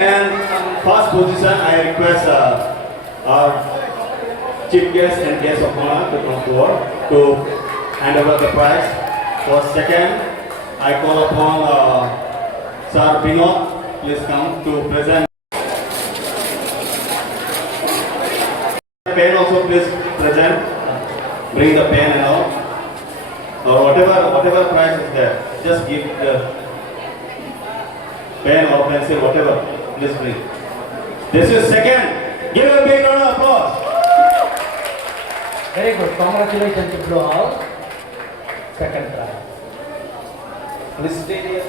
And first position, I request our chief guest and guest of honor to come forward to hand over the prize. For second, I call upon Sir Vinod, please come to present. Pen also please present. Bring the pen and all. Or whatever prize is there, just give the pen or pencil, whatever. Please bring. This is second. Give a big round of applause. Very good. Congratulations to Blue House. Second prize. Please stay here.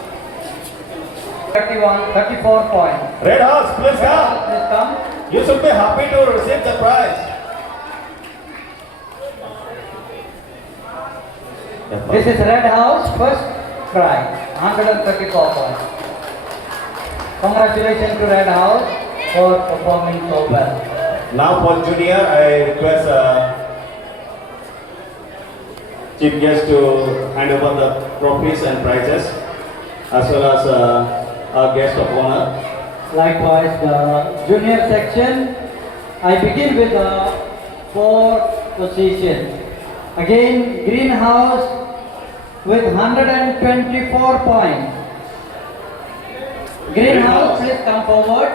34 points. Red House, please come. Please come. You should be happy to receive the prize. This is Red House, first prize. 134 points. Congratulations to Red House for performing so well. Now for junior, I request chief guest to hand over the trophies and prizes, as well as our guest of honor. Likewise, the junior section, I begin with the fourth position. Again, Greenhouse with 124 points. Greenhouse, please come forward.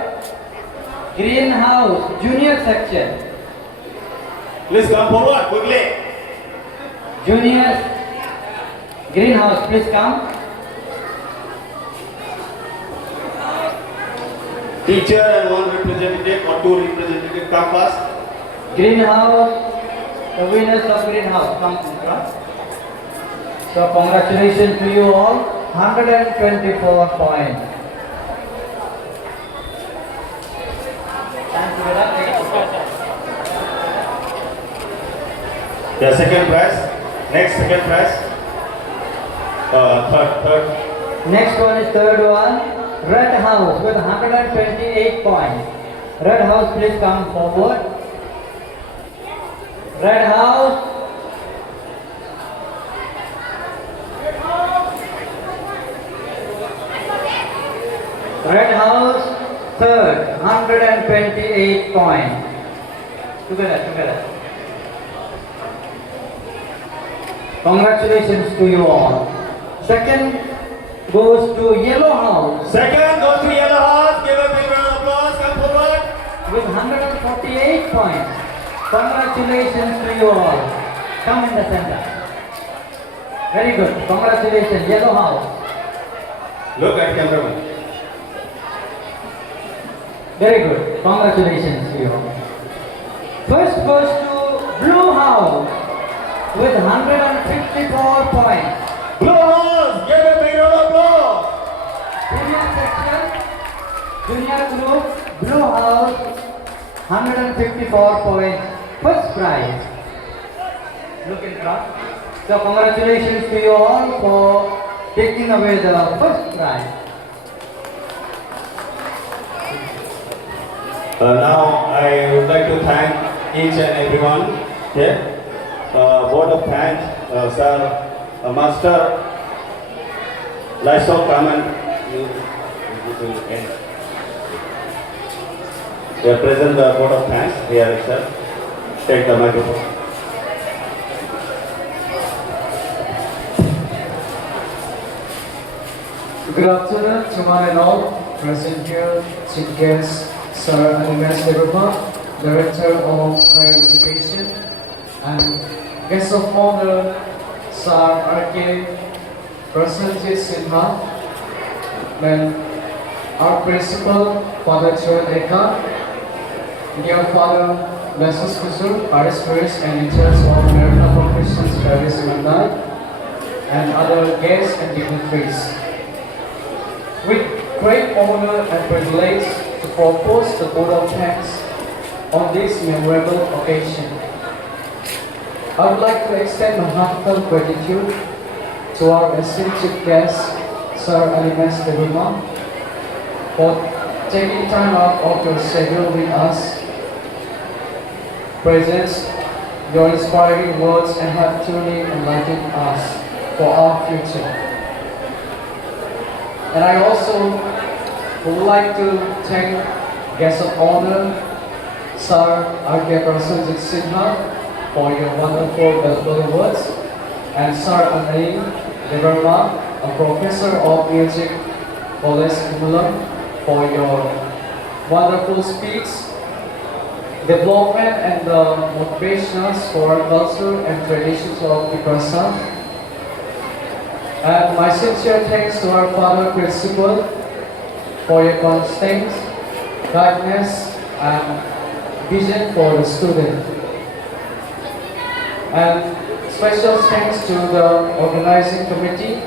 Greenhouse, junior section. Please come forward quickly. Juniors, Greenhouse, please come. Teacher and one representative or two representatives come first. Greenhouse, the winners of Greenhouse, come in front. So congratulations to you all, 124 points. Thank you very much. The second prize. Next second prize. Third. Next one is third one. Red House with 128 points. Red House, please come forward. Red House. Red House, third, 128 points. Together. Congratulations to you all. Second goes to Yellow House. Second goes to Yellow House. Give a big round of applause. Come forward. With 148 points. Congratulations to you all. Come in the center. Very good. Congratulations, Yellow House. Look at cameraman. Very good. Congratulations to you all. First goes to Blue House with 154 points. Blue House. Give a big round of applause. Junior section, junior group, Blue House, 154 points. First prize. Look in front. So congratulations to you all for taking away the first prize. Now I would like to thank each and everyone here. Word of thanks, Sir Master Lysol Kaman. We present the word of thanks here itself. Take the microphone. Good afternoon to one and all present here, chief guest Sir Animas Developer, Director of Higher Education, and guest of honor Sir R.K. Prasenjit Sinha, then our principal Father Joel Eka, dear Father Blessus Kusur, Paris Paris and in charge of American Professions Paris Mandai, and other guests and dignitaries. With great honor and privilege to propose the vote of thanks on this memorable occasion. I would like to extend my heartfelt gratitude to our esteemed chief guest, Sir Animas Developer, for taking time out of your schedule with us, presents your inspiring words and have truly enlightened us for our future. And I also We would like to thank guest of honor, Sir R.K. Prasenjit Sinha, for your wonderful valuable words, and Sir Anaim Devarma, a professor of music, College Kumulam, for your wonderful speech, development and the motivations for culture and traditions of Piprasa. And my sincere thanks to our Father Principal for your constant guidance and vision for the student. And special thanks to the organizing committee,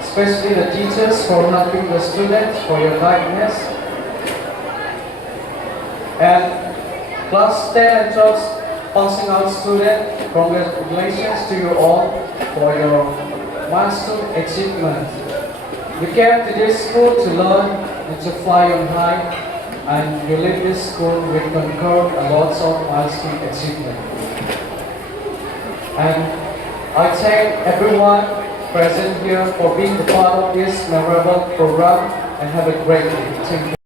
especially the teachers for helping the students for your guidance. And class 10 and 12 passing out student, congratulations to you all for your milestone achievement. You came to this school to learn and to fly on high, and you leave this school with conquered a lots of milestone achievement. And I thank everyone present here for being a part of this memorable program, and have a great day. Thank you.